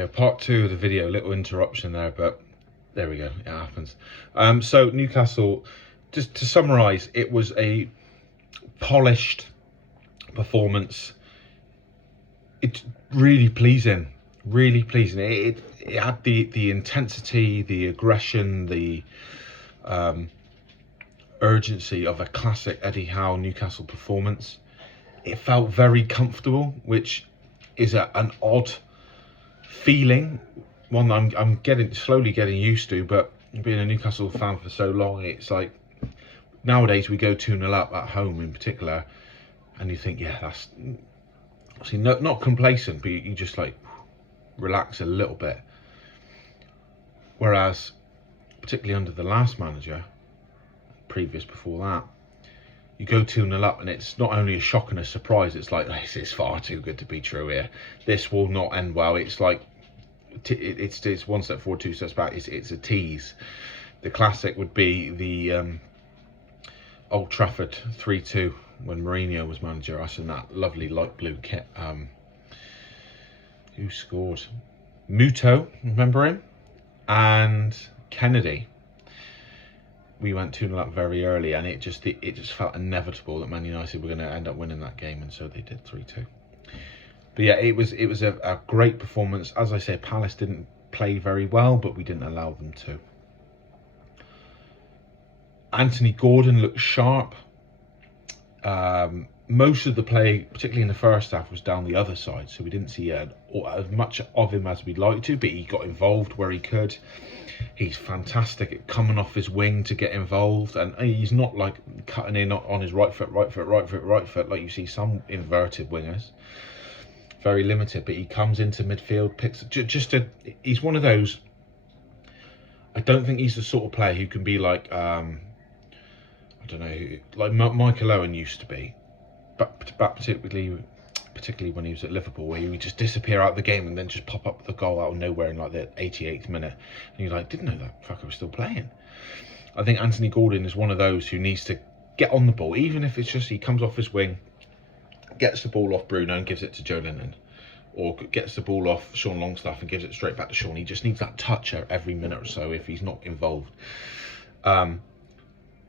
go, part 2 of the video, little interruption there, but there we go, it happens. So Newcastle, just to summarise, it was a polished performance. It's really pleasing, really pleasing. It had the intensity, the aggression, the urgency of a classic Eddie Howe Newcastle performance. It felt very comfortable, which is an odd feeling, one that I'm slowly getting used to. But being a Newcastle fan for so long, it's like nowadays we go 2-0 up at home in particular, and you think, yeah, that's obviously not complacent, but you just like relax a little bit. Whereas, particularly under the last manager, previous before that, you go 2-0 up and it's not only a shock and a surprise, it's like, this is far too good to be true here. This will not end well. It's like, it's one step forward, 2 steps back. It's a tease. The classic would be the Old Trafford 3-2 when Mourinho was manager, us in that lovely light blue kit. Who scored? Muto, remember him? And Kennedy. We went 2-0 up very early, and it just felt inevitable that Man United were going to end up winning that game, and so they did 3-2. But yeah, it was a great performance. As I say, Palace didn't play very well, but we didn't allow them to. Anthony Gordon looked sharp. Most of the play, particularly in the first half, was down the other side, so we didn't see as much of him as we'd like to, but he got involved where he could. He's fantastic at coming off his wing to get involved, and he's not like cutting in on his right foot like you see some inverted wingers. Very limited, but he comes into midfield, picks he's one of those. I don't think he's the sort of player who can be like I don't know, like Michael Owen used to be, but particularly when he was at Liverpool, where he would just disappear out of the game and then just pop up with a goal out of nowhere in like the 88th minute, and you're like, didn't know that fucker was still playing. I think Anthony Gordon is one of those who needs to get on the ball, even if it's just he comes off his wing, gets the ball off Bruno and gives it to Joe Linton, or gets the ball off Sean Longstaff and gives it straight back to Sean. He just needs that touch every minute or so if he's not involved,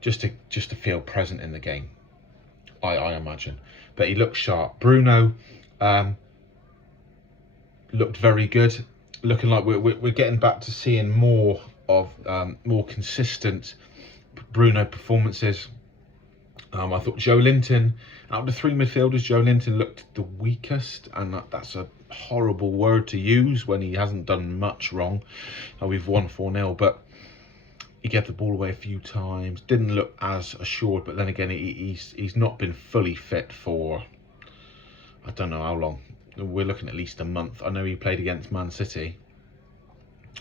just to feel present in the game, I imagine. But he looked sharp. Bruno looked very good, looking like we're getting back to seeing more of more consistent Bruno performances. I thought Joe Linton, out of the 3 midfielders, Joe Linton looked the weakest, and that's a horrible word to use when he hasn't done much wrong. We've won 4-0, but he gave the ball away a few times, didn't look as assured, but then again, he's not been fully fit for, I don't know how long. We're looking at least a month. I know he played against Man City,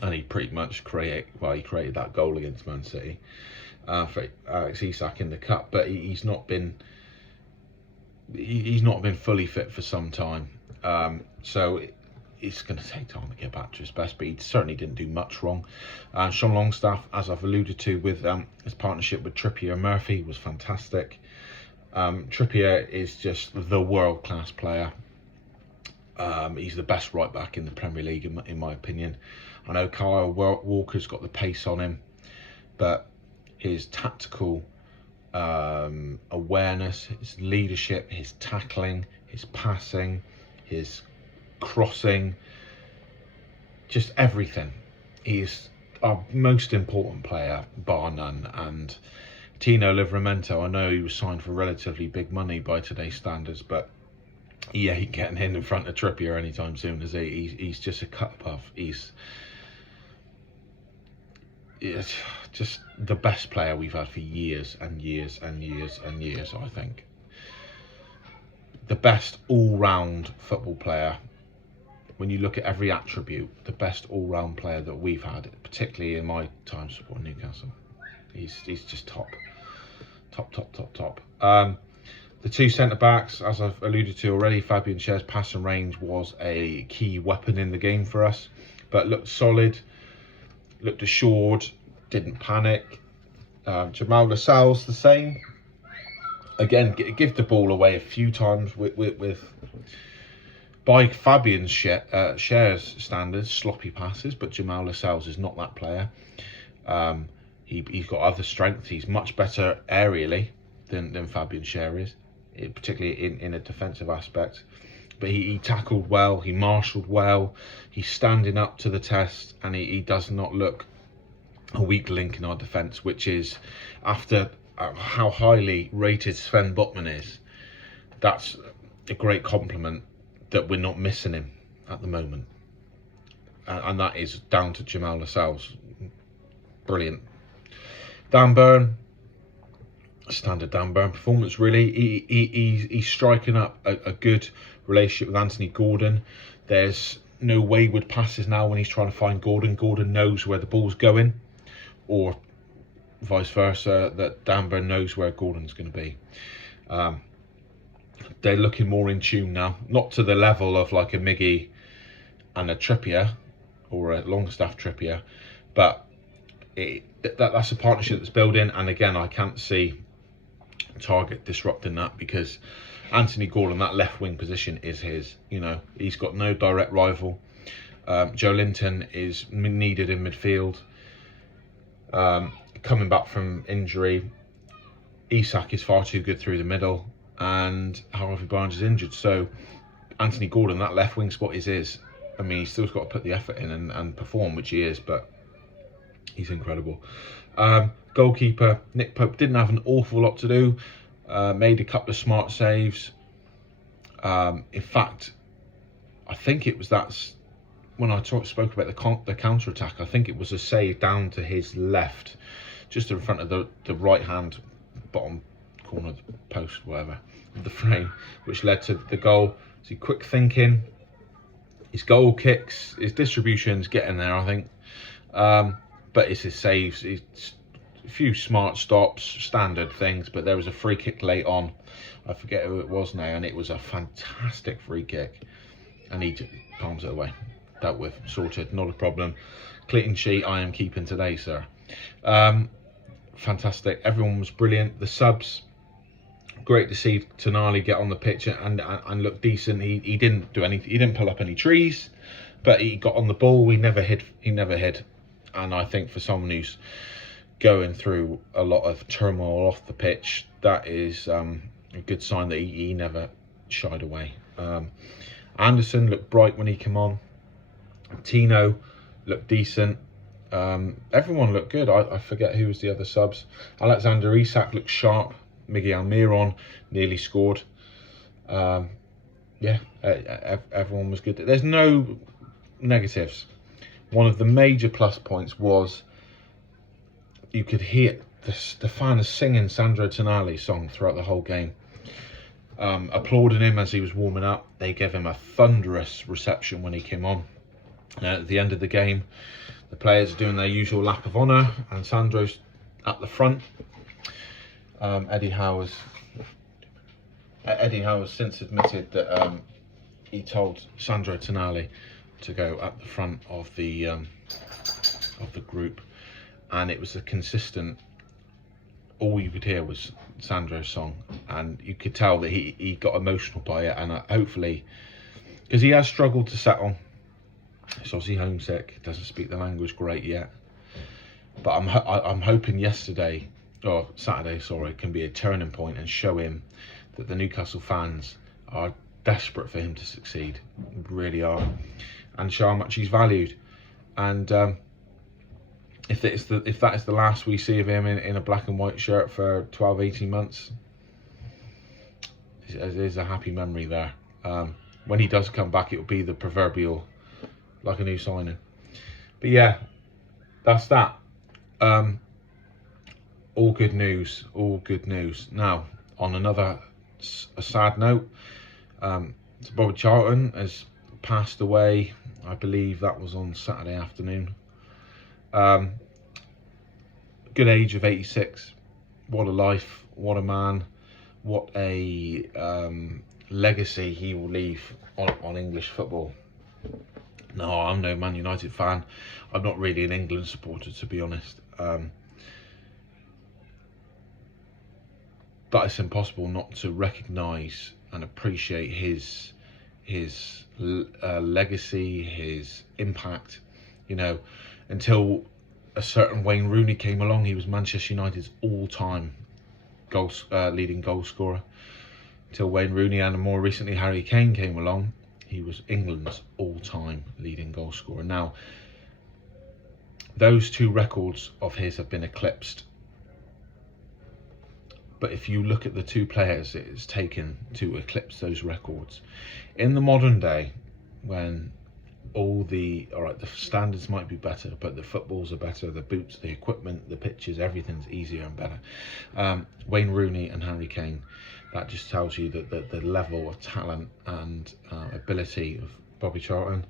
and he pretty much created that goal against Man City for Alex Isak in the cup, but he's not been fully fit for some time. So it's going to take time to get back to his best, but he certainly didn't do much wrong. Sean Longstaff, as I've alluded to, with his partnership with Trippier and Murphy, was fantastic. Trippier is just the world-class player. He's the best right back in the Premier League, in my opinion. I know Kyle Walker's got the pace on him, but his tactical awareness, his leadership, his tackling, his passing, his crossing, just everything. He's our most important player, bar none. And Tino Livramento, I know he was signed for relatively big money by today's standards, but he ain't getting in front of Trippier anytime soon, is he? He's just a cut above. He's just the best player we've had for years and years and years and years, I think. The best all-round football player. When you look at every attribute, the best all-round player that we've had, particularly in my time supporting Newcastle. He's just top. The 2 centre-backs, as I've alluded to already, Fabian Schär's passing range was a key weapon in the game for us, but looked solid, looked assured, didn't panic. Jamal Lascelles the same. Again, give the ball away a few times with By Fabian's shares standards, sloppy passes, but Jamal Lascelles is not that player. He's got other strengths. He's much better aerially than Fabian Schär is, particularly in a defensive aspect. But he tackled well, he marshalled well, he's standing up to the test, and he does not look a weak link in our defence, which is, after how highly rated Sven Botman is, that's a great compliment that we're not missing him at the moment. And that is down to Jamal Lascelles. Brilliant. Dan Burn, standard Dan Burn performance really. He's striking up a good relationship with Anthony Gordon. There's no wayward passes now when he's trying to find Gordon. Gordon knows where the ball's going, or vice versa, that Dan Burn knows where Gordon's going to be. They're looking more in tune now, not to the level of like a Miggy and a Trippier or a Longstaff Trippier, but that's a partnership that's building. And again, I can't see Target disrupting that, because Anthony Gordon, that left wing position is his. You know, he's got no direct rival. Joe Linton is needed in midfield. Coming back from injury, Isak is far too good through the middle, and Harvey Barnes is injured. So Anthony Gordon, that left wing spot is his. I mean, he's still got to put the effort in and perform, which he is, but he's incredible. Goalkeeper Nick Pope didn't have an awful lot to do. Made a couple of smart saves. In fact, I think it was when I spoke about the counter attack. I think it was a save down to his left, just in front of the right hand bottom corner of the post, whatever, of the frame, which led to the goal. So quick thinking, his goal kicks, his distribution's getting there, I think. But it's his saves. It's a few smart stops, standard things. But there was a free kick late on. I forget who it was now, and it was a fantastic free kick. And he palms it away. Dealt with, sorted, not a problem. Clean sheet, I am keeping today, sir. Fantastic. Everyone was brilliant. The subs, great to see Tonali get on the pitch and look decent. He didn't do anything. He didn't pull up any trees, but he got on the ball. He never hid. And I think for someone who's going through a lot of turmoil off the pitch, that is a good sign that he never shied away. Anderson looked bright when he came on. Tino looked decent. Everyone looked good. I forget who was the other subs. Alexander Isak looked sharp. Miguel Almiron nearly scored. Everyone was good. There's no negatives. One of the major plus points was you could hear the fans singing Sandro Tonali's song throughout the whole game, applauding him as he was warming up. They gave him a thunderous reception when he came on. At the end of the game, the players are doing their usual lap of honour, and Sandro's at the front. Eddie Howe has since admitted that he told Sandro Tonali to go at the front of the group, and it was a consistent. All you could hear was Sandro's song, and you could tell that he got emotional by it, and hopefully, because he has struggled to settle. He's obviously homesick, doesn't speak the language great yet, but I'm hoping Saturday, can be a turning point and show him that the Newcastle fans are desperate for him to succeed, really are, and show how much he's valued. And if that is the last we see of him in a black and white shirt for 12-18 months, there's a happy memory there. When he does come back, it will be the proverbial, like a new signing. But yeah, that's that. All good news. Now, on a sad note, Sir Bobby Charlton has passed away. I believe that was on Saturday afternoon. Good age of 86. What a life, what a man, what a legacy he will leave on English football. No, I'm no Man United fan. I'm not really an England supporter, to be honest. But it's impossible not to recognise and appreciate his his legacy, his impact. You know, until a certain Wayne Rooney came along, he was Manchester United's all-time leading goal scorer. Until Wayne Rooney, and more recently Harry Kane came along, he was England's all-time leading goal scorer. Now, those two records of his have been eclipsed. But if you look at the two players it has taken to eclipse those records, in the modern day, when the standards might be better, but the footballs are better, the boots, the equipment, the pitches, everything's easier and better. Wayne Rooney and Harry Kane, that just tells you that the level of talent and ability of Bobby Charlton.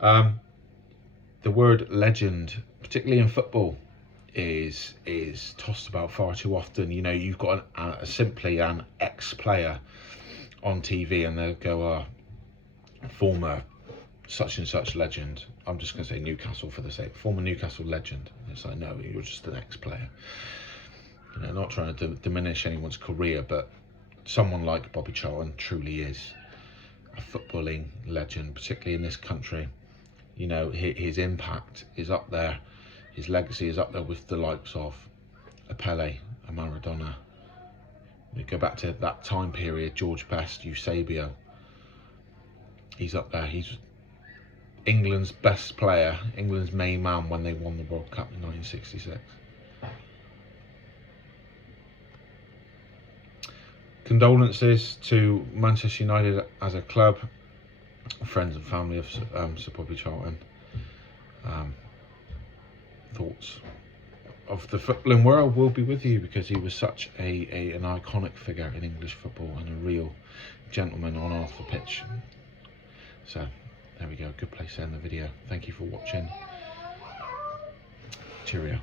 The word legend, particularly in football, is tossed about far too often. You know, you've got simply an ex-player on TV and they'll go, former such and such legend. I'm just going to say Newcastle for the sake, former Newcastle legend. It's like, no, you're just an ex-player. You know, not trying to diminish anyone's career, but someone like Bobby Charlton truly is a footballing legend, particularly in this country. You know, his impact is up there. His legacy is up there with the likes of a Pele, a Maradona. We go back to that time period, George Best, Eusebio. He's up there. He's England's best player, England's main man when they won the World Cup in 1966. Condolences to Manchester United as a club, friends and family of Sir Bobby Charlton. Thoughts of the footballing world will be with you, because he was such an iconic figure in English football and a real gentleman on and off the pitch. So there we go, good place to end the video. Thank you for watching. Cheerio.